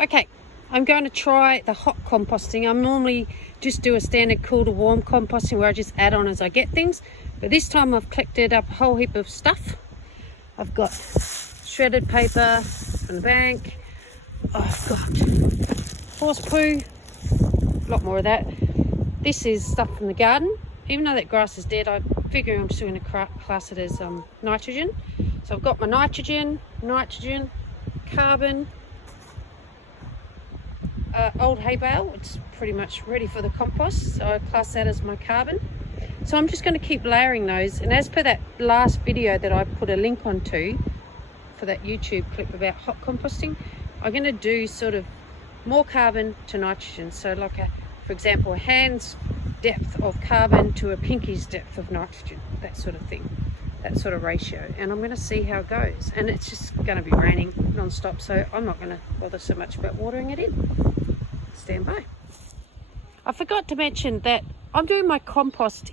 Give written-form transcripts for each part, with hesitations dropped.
Okay, I'm going to try the hot composting. I normally just do a standard cool to warm composting where I just add on as I get things. But this time I've collected up a whole heap of stuff. I've got shredded paper from the bank. I've got horse poo, a lot more of that. This is stuff from the garden. Even though that grass is dead, I figure I'm just going to class it as nitrogen. So I've got my nitrogen, carbon, old hay bale. It's pretty much ready for the compost, so I class that as my carbon. So I'm just going to keep layering those, and as per that last video that I put a link onto for that YouTube clip about hot composting, I'm going to do sort of more carbon to nitrogen. So like for example, a hand's depth of carbon to a pinky's depth of nitrogen, that sort of thing, that sort of ratio. And I'm going to see how it goes. And it's just going to be raining non-stop, so I'm not going to bother so much about watering it in. Stand by. I forgot to mention that I'm doing my compost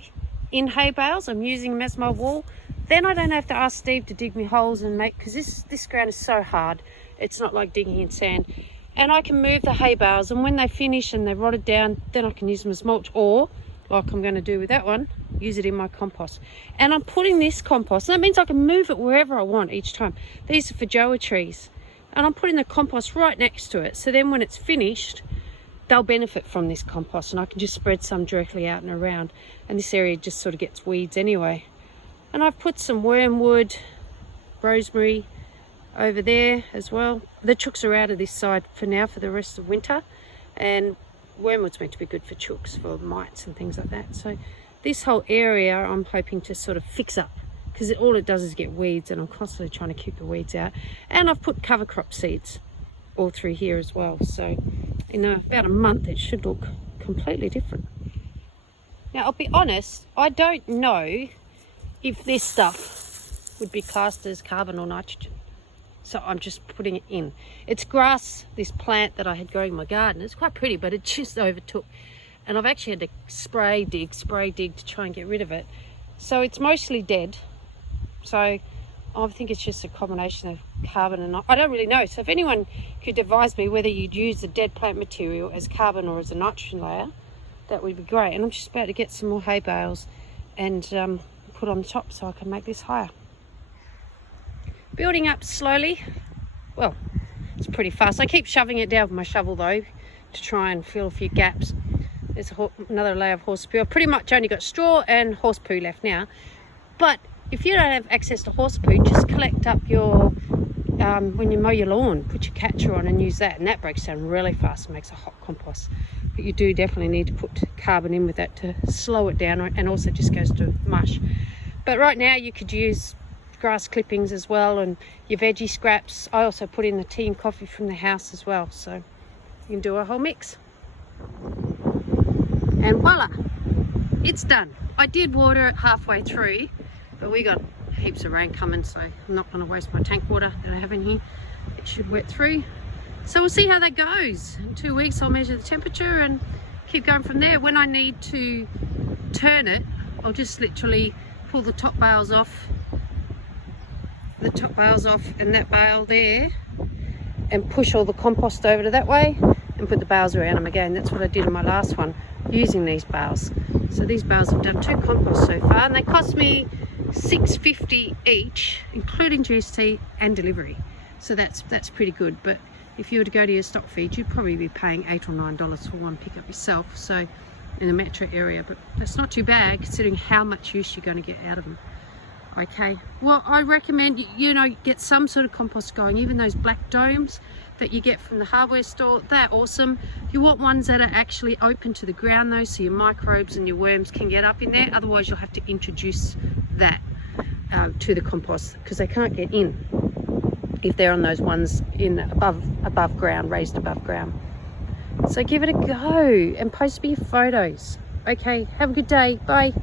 in hay bales. I'm using them as my wall. Then I don't have to ask Steve to dig me holes and make, because this ground is so hard. It's not like digging in sand. And I can move the hay bales, and when they finish and they're rotted down, then I can use them as mulch, or like I'm going to do with that one, use it in my compost. And I'm putting this compost, and that means I can move it wherever I want each time. These are feijoa trees, and I'm putting the compost right next to it, so then when it's finished, they'll benefit from this compost, and I can just spread some directly out and around. And this area just sort of gets weeds anyway. And I've put some wormwood, rosemary over there as well. The chooks are out of this side for now for the rest of winter, and wormwood's meant to be good for chooks, for mites and things like that. So this whole area I'm hoping to sort of fix up, because all it does is get weeds, and I'm constantly trying to keep the weeds out. And I've put cover crop seeds all through here as well, so in about a month it should look completely different. Now I'll be honest, I don't know if this stuff would be classed as carbon or nitrogen, so I'm just putting it in. It's grass, this plant that I had growing in my garden. It's quite pretty, but it just overtook, and I've actually had to spray dig to try and get rid of it. So it's mostly dead, so I think it's just a combination of carbon and I don't really know. So if anyone could advise me whether you'd use the dead plant material as carbon or as a nitrogen layer, that would be great. And I'm just about to get some more hay bales and put on the top so I can make this higher. Building up slowly. Well, it's pretty fast. I keep shoving it down with my shovel though to try and fill a few gaps. There's another layer of horse poo. I've pretty much only got straw and horse poo left now. But if you don't have access to horse poo, just collect up your, when you mow your lawn, put your catcher on and use that, and that breaks down really fast and makes a hot compost. But you do definitely need to put carbon in with that to slow it down, and also just goes to mush. But right now you could use grass clippings as well, and your veggie scraps. I also put in the tea and coffee from the house as well, so you can do a whole mix. And voila, it's done. I did water it halfway through, but we got heaps of rain coming, so I'm not going to waste my tank water that I have in here. It should wet through. So we'll see how that goes. In 2 weeks I'll measure the temperature and keep going from there. When I need to turn it, I'll just literally pull the top bales off, and that bale there, and push all the compost over to that way and put the bales around them again. That's what I did in my last one using these bales. So these bales have done 2 composts so far, and they cost me $6.50 each, including GST and delivery. So that's pretty good. But if you were to go to your stock feed, you'd probably be paying $8 or $9 for one pickup yourself, so in the metro area. But that's not too bad considering how much use you're going to get out of them. Okay, well, I recommend you get some sort of compost going. Even those black domes that you get from the hardware store, they're awesome. You want ones that are actually open to the ground though, so your microbes and your worms can get up in there. Otherwise you'll have to introduce that to the compost, because they can't get in if they're on those ones in above ground, raised above ground. So give it a go and post me your photos. Okay, have a good day. Bye.